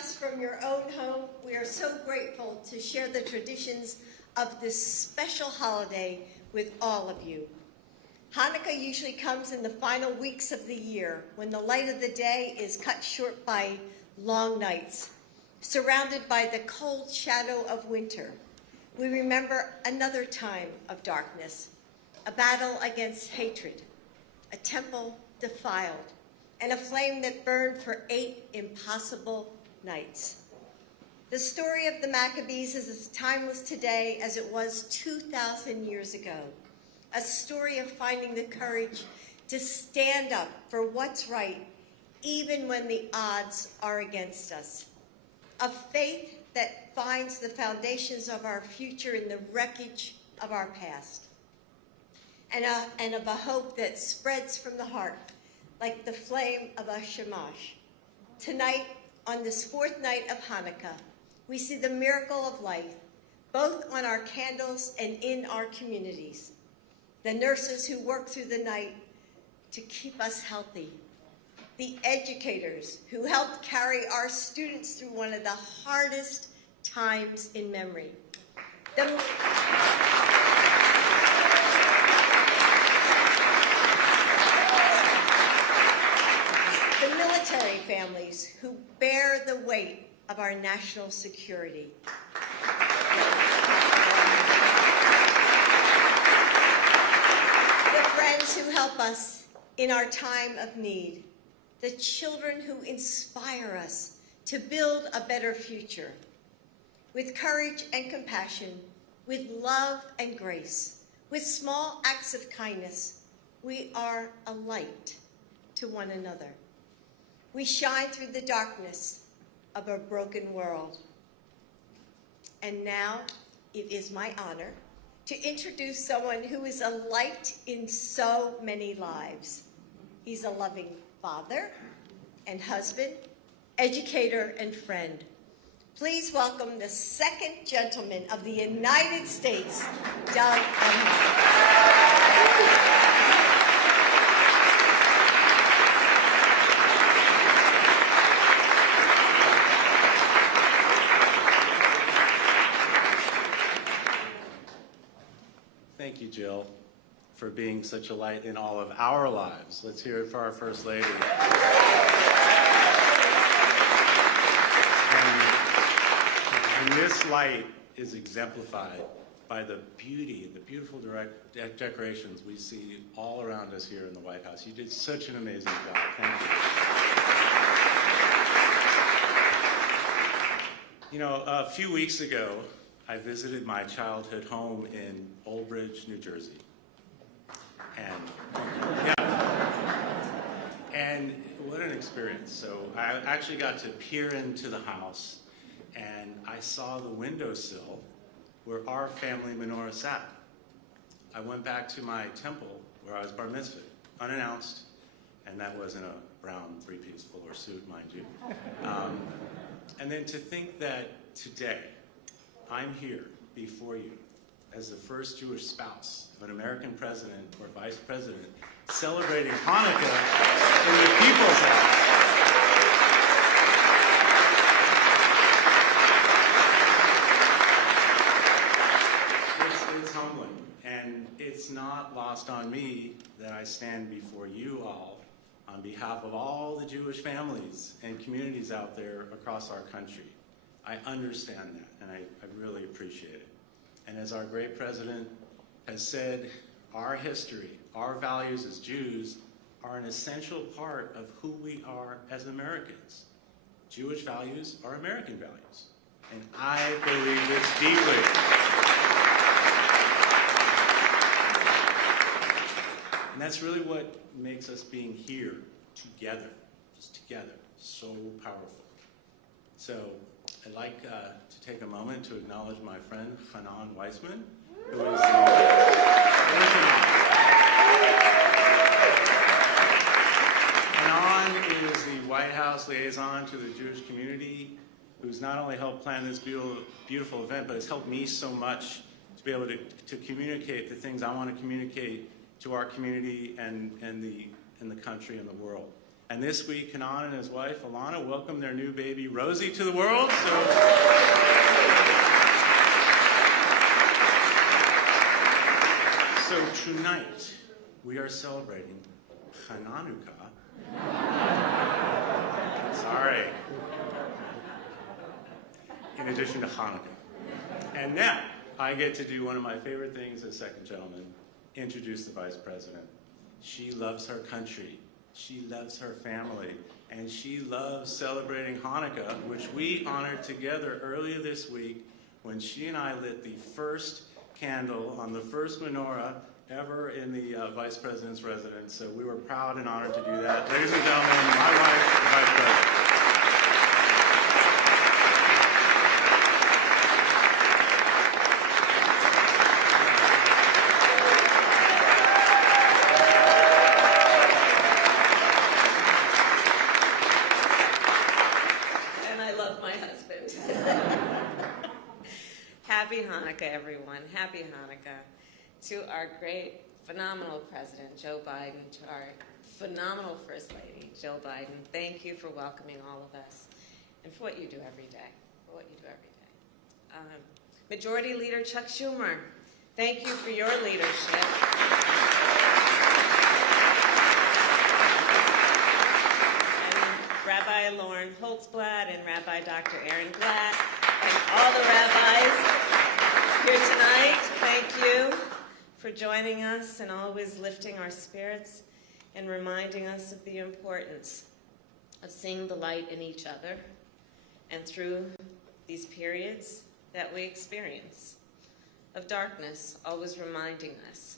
us from your own home, we are so grateful to share the traditions of this special holiday with all of you. Hanukkah usually comes in the final weeks of the year, when the light of the day is cut short by long nights, surrounded by the cold shadow of winter. We remember another time of darkness, a battle against hatred, a temple defiled, and a flame that burned for 8 impossible nights. The story of the Maccabees is as timeless today as it was 2,000 years ago. A story of finding the courage to stand up for what's right, even when the odds are against us. A faith that finds the foundations of our future in the wreckage of our past. And of a hope that spreads from the heart like the flame of a shamash. Tonight, on this 4th night of Hanukkah, we see the miracle of life, both on our candles and in our communities. The nurses who work through the night to keep us healthy. The educators who helped carry our students through one of the hardest times in memory. The military families who bear the weight of our national security. Who help us in our time of need, the children who inspire us to build a better future. With courage and compassion, with love and grace, with small acts of kindness, we are a light to one another. We shine through the darkness of a broken world. And now it is my honor to introduce someone who is a light in so many lives. He's a loving father and husband, educator and friend. Please welcome the 2nd gentleman of the United States, Doug Thank you, Jill, for being such a light in all of our lives. Let's hear it for our First Lady. And this light is exemplified by the beauty and the beautiful decorations we see all around us here in the White House. You did such an amazing job. Thank you. You know, a few weeks ago, I visited my childhood home in Old Bridge, New Jersey. And what an experience. So I actually got to peer into the house, and I saw the windowsill where our family Menorah sat. I went back to my temple where I was bar mitzvahed, unannounced, and that was in a brown 3-piece velour suit, mind you. And then to think that today, I'm here before you as the first Jewish spouse of an American president or vice president celebrating Hanukkah in the People's House. It's humbling, and it's not lost on me that I stand before you all on behalf of all the Jewish families and communities out there across our country. I understand that, and I really appreciate it. And as our great president has said, our history, our values as Jews are an essential part of who we are as Americans. Jewish values are American values, and I believe this deeply. And that's really what makes us being here together, just together, so powerful. So I'd like to take a moment to acknowledge my friend Hanan Weissman, who is Hanan is the White House liaison to the Jewish community, who's not only helped plan this beautiful event, but has helped me so much to be able to communicate the things I want to communicate to our community and the country and the world. And this week, Kanan and his wife, Alana, welcomed their new baby, Rosie, to the world. So tonight, we are celebrating Hanukkah. Sorry. In addition to Hanukkah. And now, I get to do one of my favorite things as second gentleman, introduce the Vice President. She loves her country, she loves her family, and she loves celebrating Hanukkah, which we honored together earlier this week when she and I lit the first candle on the first menorah ever in the Vice President's residence. So we were proud and honored to do that. Ladies and gentlemen, my wife, the Vice President. Happy Hanukkah, everyone. Happy Hanukkah to our great, phenomenal President, Joe Biden, to our phenomenal First Lady, Jill Biden. Thank you for welcoming all of us and for what you do every day, Majority Leader Chuck Schumer, thank you for your leadership. And Rabbi Lauren Holtzblatt and Rabbi Dr. Aaron Glatt and all the rabbis here tonight, thank you for joining us and always lifting our spirits and reminding us of the importance of seeing the light in each other and through these periods that we experience of darkness, always reminding us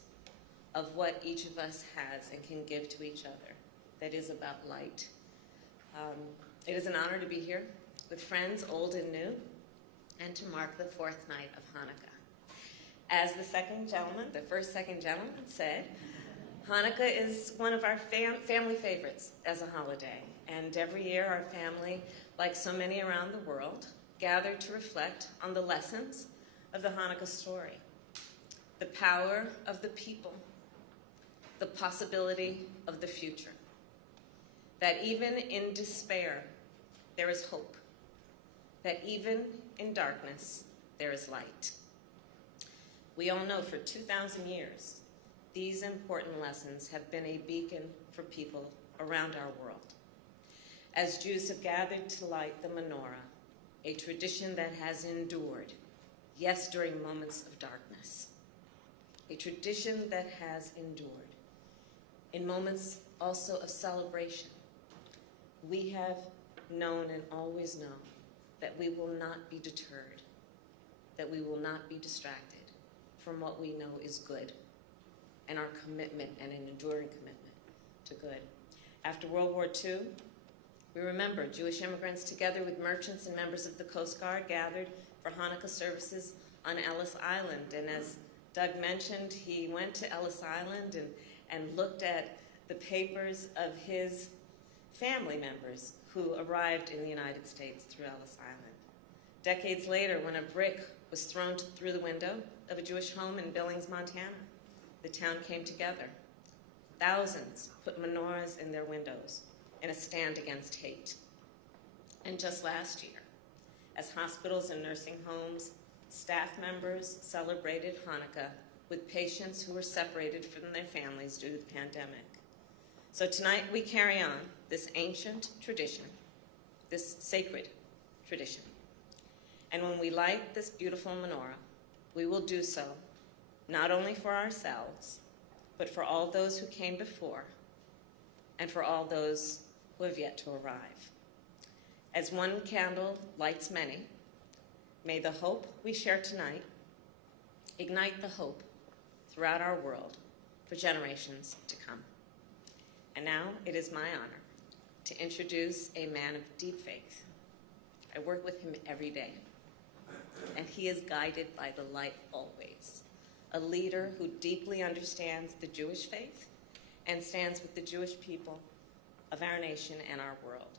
of what each of us has and can give to each other that is about light. It is an honor to be here with friends old and new and to mark the fourth night of Hanukkah. As the first second gentleman said, Hanukkah is one of our family favorites as a holiday. And every year our family, like so many around the world, gather to reflect on the lessons of the Hanukkah story, the power of the people, the possibility of the future, that even in despair, there is hope, that even in darkness, there is light. We all know for 2,000 years, these important lessons have been a beacon for people around our world. As Jews have gathered to light the menorah, a tradition that has endured, yes, during moments of darkness, a tradition that has endured in moments also of celebration. We have known and always known that we will not be deterred, that we will not be distracted from what we know is good and our commitment and an enduring commitment to good. After World War II, we remember Jewish immigrants together with merchants and members of the Coast Guard gathered for Hanukkah services on Ellis Island. And as Doug mentioned, he went to Ellis Island and looked at the papers of his family members who arrived in the United States through Ellis Island. Decades later, when a brick was thrown through the window of a Jewish home in Billings, Montana, the town came together. Thousands put menorahs in their windows in a stand against hate. And just last year, as hospitals and nursing homes, staff members celebrated Hanukkah with patients who were separated from their families due to the pandemic. So tonight we carry on this ancient tradition, this sacred tradition. And when we light this beautiful menorah, we will do so not only for ourselves, but for all those who came before and for all those who have yet to arrive. As one candle lights many, may the hope we share tonight ignite the hope throughout our world for generations to come. And now it is my honor to introduce a man of deep faith. I work with him every day, and he is guided by the light always. A leader who deeply understands the Jewish faith and stands with the Jewish people of our nation and our world.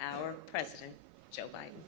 Our President, Joe Biden.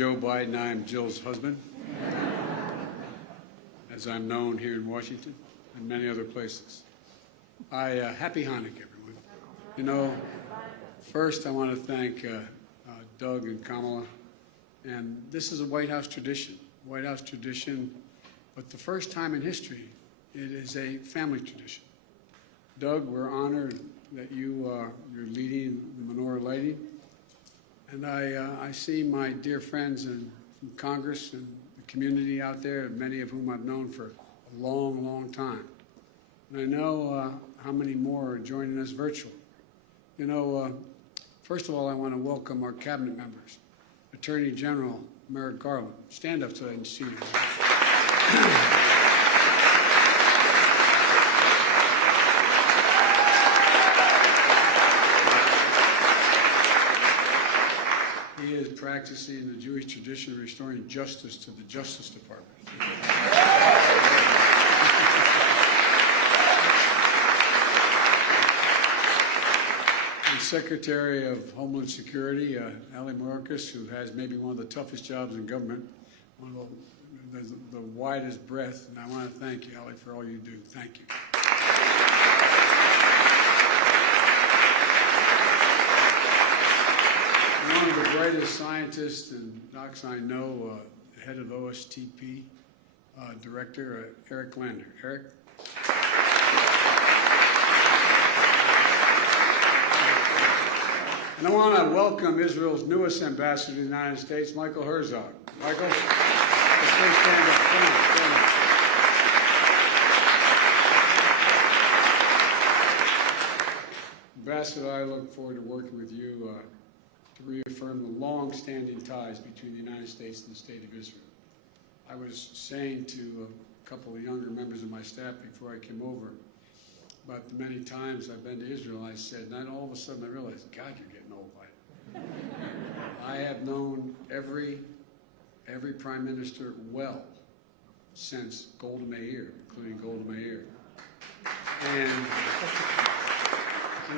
Joe Biden. I am Jill's husband, as I'm known here in Washington and many other places. Happy Hanukkah, everyone. You know, first I want to thank Doug and Kamala. And this is a White House tradition, but the first time in history, it is a family tradition. Doug, we're honored that you're leading the menorah lighting. And I see my dear friends from Congress and the community out there, many of whom I've known for a long, long time. And I know how many more are joining us virtually. You know, first of all, I want to welcome our cabinet members. Attorney General Merrick Garland. Stand up so I can see you. He is practicing the Jewish tradition of restoring justice to the Justice Department. Secretary of Homeland Security, Ali Mayorkas, who has maybe one of the toughest jobs in government, one of the widest breadth, and I want to thank you, Ali, for all you do. Thank you. One of the brightest scientists and docs I know, head of OSTP, Director Eric Lander. Eric? And I want to welcome Israel's newest ambassador to the United States, Michael Herzog. Michael, let's stand up. Come on, stand up. Ambassador, I look forward to working with you to reaffirm the long-standing ties between the United States and the State of Israel. I was saying to a couple of younger members of my staff before I came over about the many times I've been to Israel, I said, and then all of a sudden I realized, God, you're getting old by it. I have known every prime minister well since Golda Meir, including Golda Meir. And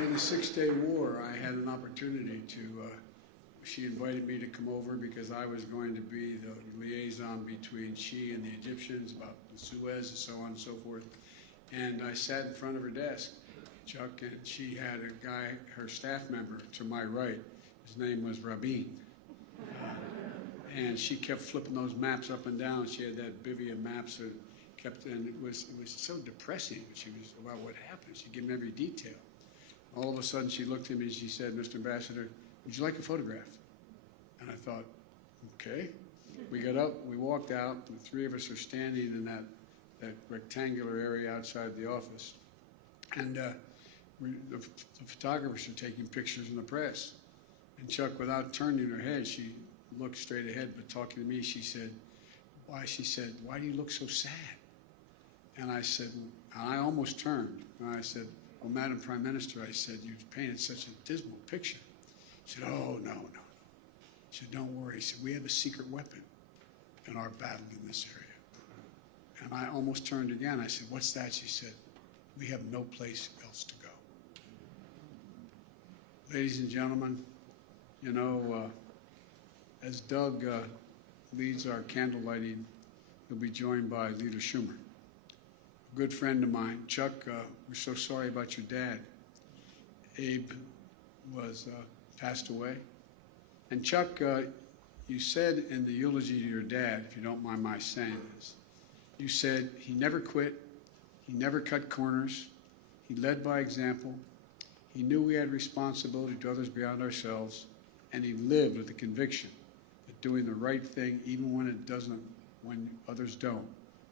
in the Six-Day War, I had an opportunity to, she invited me to come over because I was going to be the liaison between she and the Egyptians about the Suez and so on and so forth. And I sat in front of her desk, Chuck, and she had a guy, her staff member to my right. His name was Rabbi. And she kept flipping those maps up and down. She had that bivy of maps and it was so depressing when she was about what happened. She'd give me every detail. All of a sudden she looked at me and she said, Mr. Ambassador, would you like a photograph? And I thought, okay. We got up, we walked out, the three of us are standing in that rectangular area outside the office. And the photographers are taking pictures in the press. And Chuck, without turning her head, she looked straight ahead, but talking to me, she said, why do you look so sad? And I said, and I almost turned, and I said, well, Madam Prime Minister, I said, you've painted such a dismal picture. She said, oh, no. She said, don't worry. She said, we have a secret weapon in our battle in this area. And I almost turned again. I said, what's that? She said, we have no place else to go. Ladies and gentlemen, you know, as Doug leads our candle lighting, he'll be joined by Leader Schumer. A good friend of mine, Chuck, we're so sorry about your dad. Abe was passed away. And Chuck, you said in the eulogy to your dad, if you don't mind my saying this, you said he never quit, he never cut corners, he led by example, he knew we had responsibility to others beyond ourselves, and he lived with the conviction that doing the right thing, even when others don't,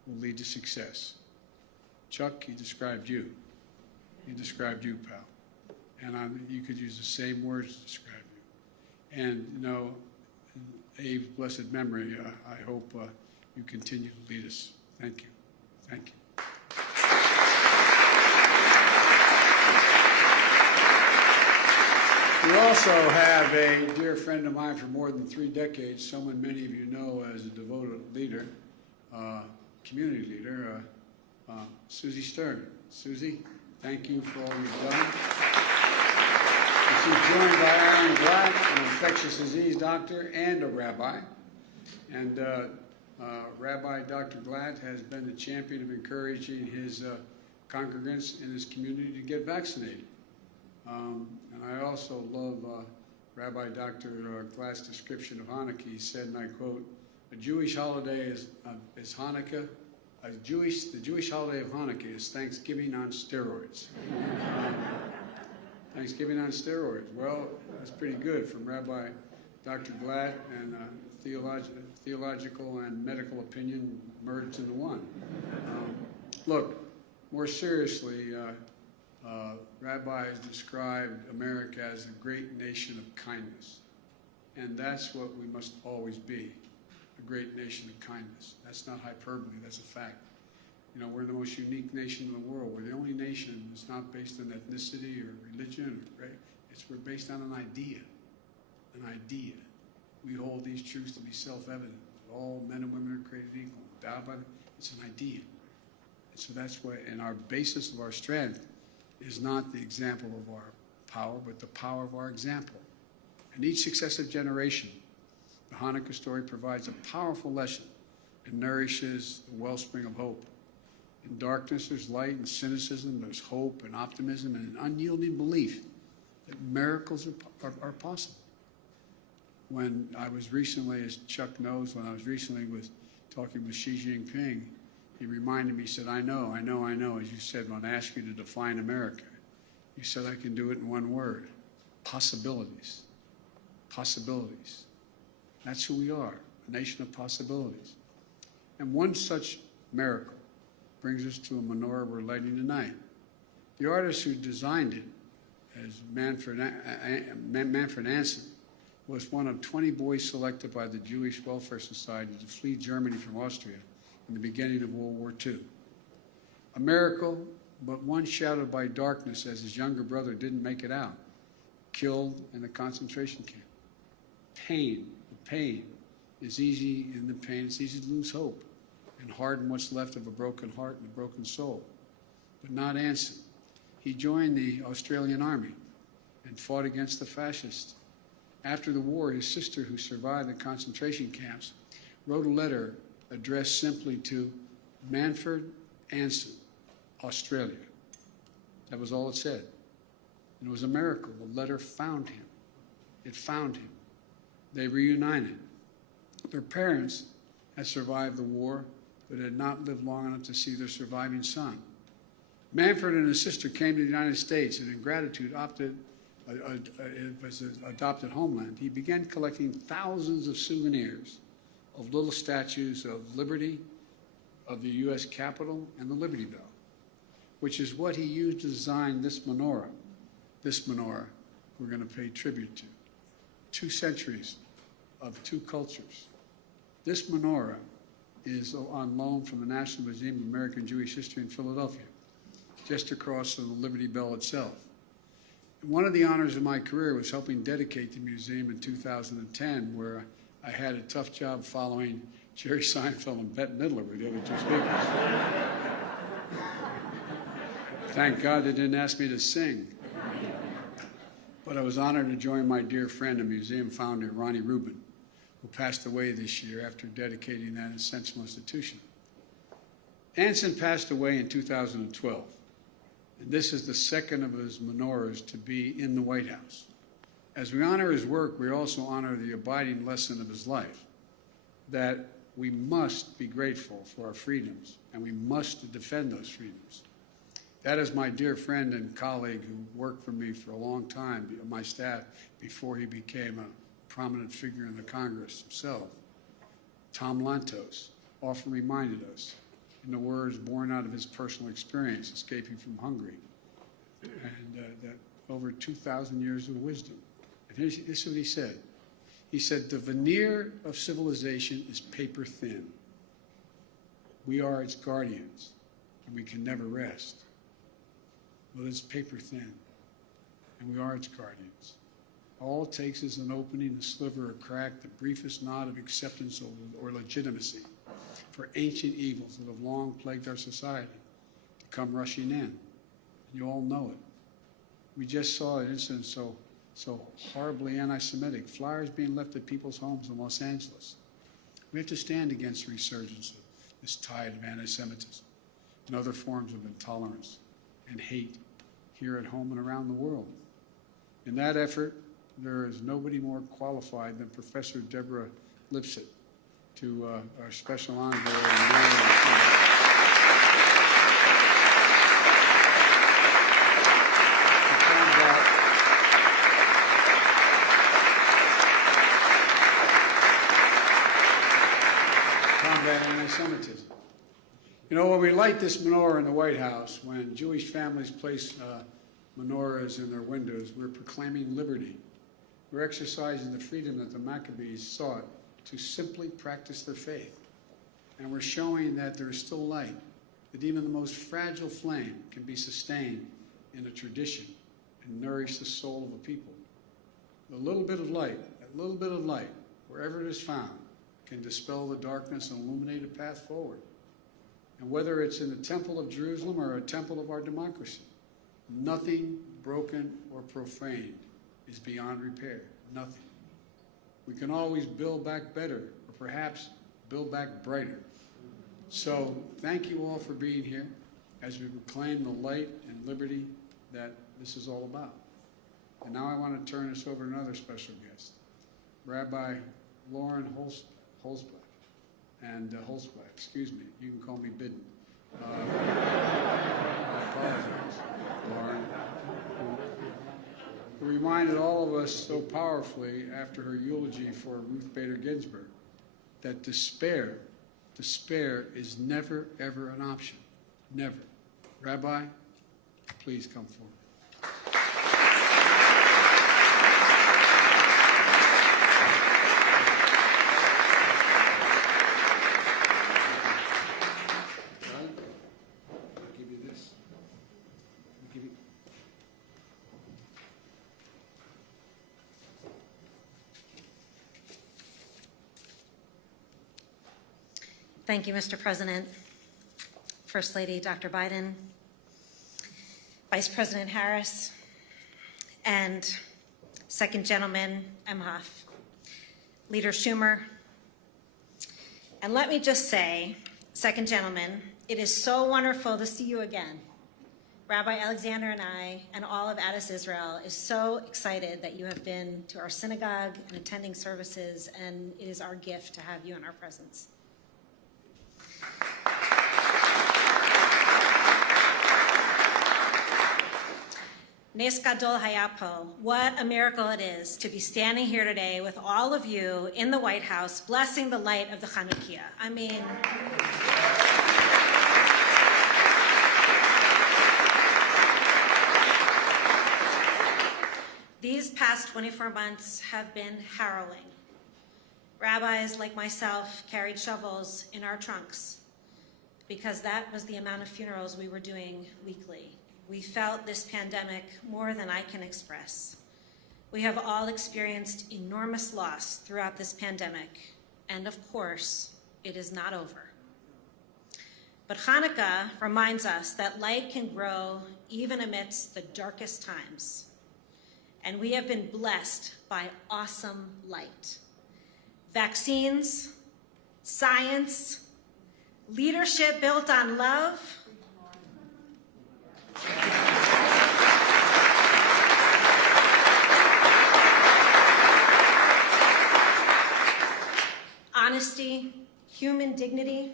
will lead to success. Chuck, he described you. He described you, pal. And you could use the same words to describe you. And, you know, Abe's blessed memory, I hope you continue to lead us. Thank you. Thank you. We also have a dear friend of mine for more than 3 decades, someone many of you know as a devoted leader, community leader, Susie Stern. Susie, thank you for all you've done. And she's joined by Aaron Black, an infectious disease doctor and a rabbi. And Rabbi Dr. Glatt has been a champion of encouraging his congregants in his community to get vaccinated. And I also love Rabbi Dr. Glatt's description of Hanukkah. He said, and I quote, "A Jewish holiday is Hanukkah. The Jewish holiday of Hanukkah is Thanksgiving on steroids." Thanksgiving on steroids. Well, that's pretty good from Rabbi Dr. Glatt, and theological and medical opinion merged into one. Look, more seriously, Rabbi has described America as a great nation of kindness. And that's what we must always be, a great nation of kindness. That's not hyperbole, that's a fact. You know, we're the most unique nation in the world. We're the only nation that's not based on ethnicity or religion, right? We're based on an idea. An idea. We hold these truths to be self-evident. All men and women are created equal. Endowed by it's an idea. And so that's why, and our basis of our strength is not the example of our power, but the power of our example. And each successive generation, the Hanukkah story provides a powerful lesson and nourishes the wellspring of hope. In darkness, there's light, and cynicism, there's hope and optimism, and an unyielding belief that miracles are possible. When I was recently, as Chuck knows, when I was recently talking with Xi Jinping, he reminded me, he said, I know, as you said, when I asked you to define America, you said I can do it in one word, possibilities. Possibilities. That's who we are, a nation of possibilities. And one such miracle brings us to a menorah we're lighting tonight. The artist who designed it, as Manfred Anson, was one of 20 boys selected by the Jewish Welfare Society to flee Germany from Austria in the beginning of World War II. A miracle, but one shadowed by darkness as his younger brother didn't make it out, killed in a concentration camp. Pain, the pain is easy in the pain, it's easy to lose hope and harden what's left of a broken heart and a broken soul. But not Anson. He joined the Australian Army and fought against the fascists. After the war, his sister, who survived the concentration camps, wrote a letter addressed simply to Manfred Anson, Australia. That was all it said. And it was a miracle. The letter found him. It found him. They reunited. Their parents had survived the war, but had not lived long enough to see their surviving son. Manfred and his sister came to the United States, and in gratitude adopted homeland. He began collecting thousands of souvenirs of little statues of liberty, of the U.S. Capitol, and the Liberty Bell, which is what he used to design this menorah we're going to pay tribute to. 2 centuries of 2 cultures. This menorah is on loan from the National Museum of American Jewish History in Philadelphia, just across from the Liberty Bell itself. One of the honors of my career was helping dedicate the museum in 2010, where I had a tough job following Jerry Seinfeld and Bette Midler were the other 2 speakers. Thank God they didn't ask me to sing. But I was honored to join my dear friend and museum founder, Ronnie Rubin, who passed away this year after dedicating that essential institution. Anson passed away in 2012. And this is the second of his menorahs to be in the White House. As we honor his work, we also honor the abiding lesson of his life, that we must be grateful for our freedoms, and we must defend those freedoms. That is my dear friend and colleague who worked for me for a long time, my staff, before he became a prominent figure in the Congress himself. Tom Lantos often reminded us, in the words born out of his personal experience escaping from Hungary, and that over 2,000 years of wisdom. And this is what he said. He said, the veneer of civilization is paper thin. We are its guardians, and we can never rest. Well, it's paper thin, and we are its guardians. All it takes is an opening, a sliver, a crack, the briefest nod of acceptance or legitimacy for ancient evils that have long plagued our society to come rushing in. You all know it. We just saw an incident so horribly anti-Semitic, flyers being left at people's homes in Los Angeles. We have to stand against the resurgence of this tide of anti-Semitism and other forms of intolerance and hate here at home and around the world. In that effort, there is nobody more qualified than Professor Deborah Lipset to our special envoy. Combat anti-Semitism. You know, when we light this menorah in the White House, when Jewish families place menorahs in their windows, we're proclaiming liberty. We're exercising the freedom that the Maccabees sought to simply practice their faith. And we're showing that there is still light, that even the most fragile flame can be sustained in a tradition and nourish the soul of a people. A little bit of light, that little bit of light, wherever it is found, can dispel the darkness and illuminate a path forward. And whether it's in the Temple of Jerusalem or a temple of our democracy, nothing broken or profaned is beyond repair. Nothing. We can always build back better, or perhaps build back brighter. So thank you all for being here as we proclaim the light and liberty that this is all about. And now I want to turn this over to another special guest, Rabbi Lauren Holzblatt. And Holzblatt, excuse me, you can call me Bidden. I apologize, Lauren. Who reminded all of us so powerfully after her eulogy for Ruth Bader Ginsburg that despair is never, ever an option. Never. Rabbi, please come forward. Thank you, Mr. President, First Lady Dr. Biden, Vice President Harris, and Second Gentleman Emhoff, Leader Schumer. And let me just say, Second Gentleman, it is so wonderful to see you again. Rabbi Alexander and I and all of Addis Israel is so excited that you have been to our synagogue and attending services, and it is our gift to have you in our presence. Nes Gadol Hayapo, what a miracle it is to be standing here today with all of you in the White House, blessing the light of the Hanukkah. I mean, these past 24 months have been harrowing. Rabbis like myself carried shovels in our trunks because that was the amount of funerals we were doing weekly. We felt this pandemic more than I can express. We have all experienced enormous loss throughout this pandemic, and of course, it is not over. But Hanukkah reminds us that light can grow even amidst the darkest times. And we have been blessed by awesome light. Vaccines, science, leadership built on love, honesty, human dignity,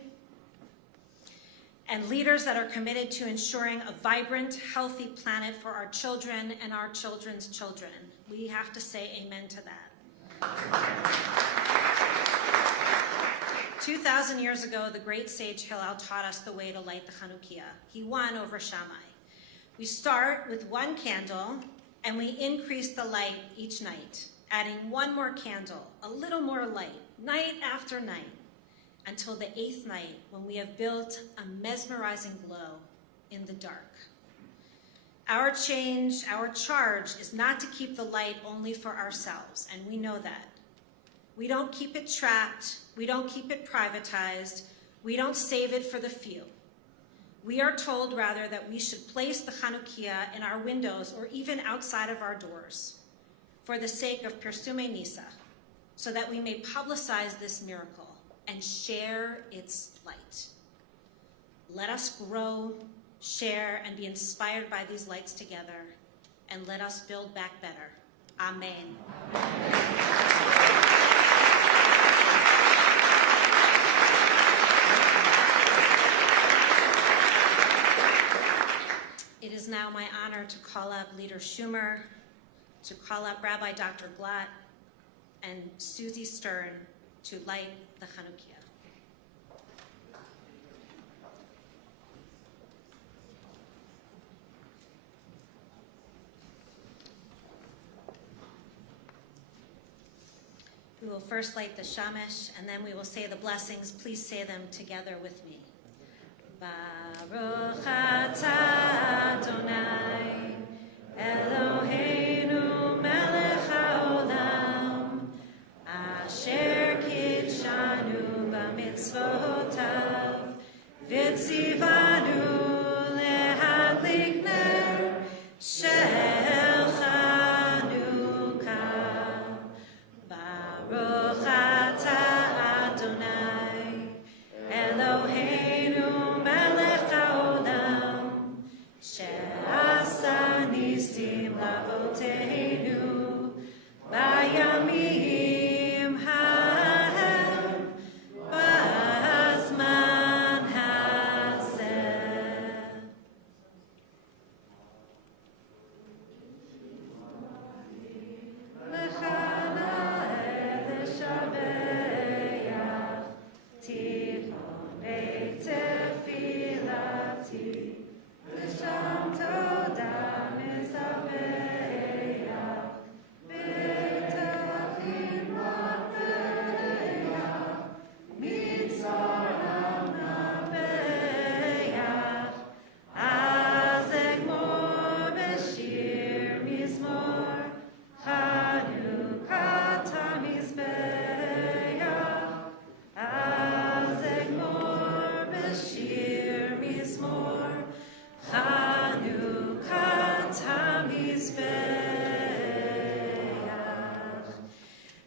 and leaders that are committed to ensuring a vibrant, healthy planet for our children and our children's children. We have to say amen to that. 2,000 years ago, the great sage Hillel taught us the way to light the Hanukkah. He won over Shammai. We start with one candle, and we increase the light each night, adding one more candle, a little more light, night after night, until the 8th night, when we have built a mesmerizing glow in the dark. Our charge is not to keep the light only for ourselves, and we know that. We don't keep it trapped, we don't keep it privatized, we don't save it for the few. We are told, rather, that we should place the Hanukkah in our windows or even outside of our doors for the sake of Persume Nisa, so that we may publicize this miracle, and share its light. Let us grow, share, and be inspired by these lights together, and let us build back better. Amen. It is now my honor to call up Leader Schumer, to call up Rabbi Dr. Glatt, and Susie Stern to light the Hanukkah. We will first light the shamash, and then we will say the blessings. Please say them together with me. Baruch atah Adonai, Eloheinu melech haolam, asher kidshanu b'mitzvotav, v'tzivanu lehadlik ner shel Chanukah. Baruch atah Adonai, Eloheinu melech haolam, she'asa nisim lavoteinu, bayamim hahem, b'zman hazeh.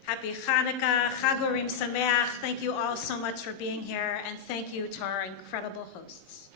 Happy Hanukkah, Chagurim Sameach. Thank you all so much for being here, and thank you to our incredible hosts.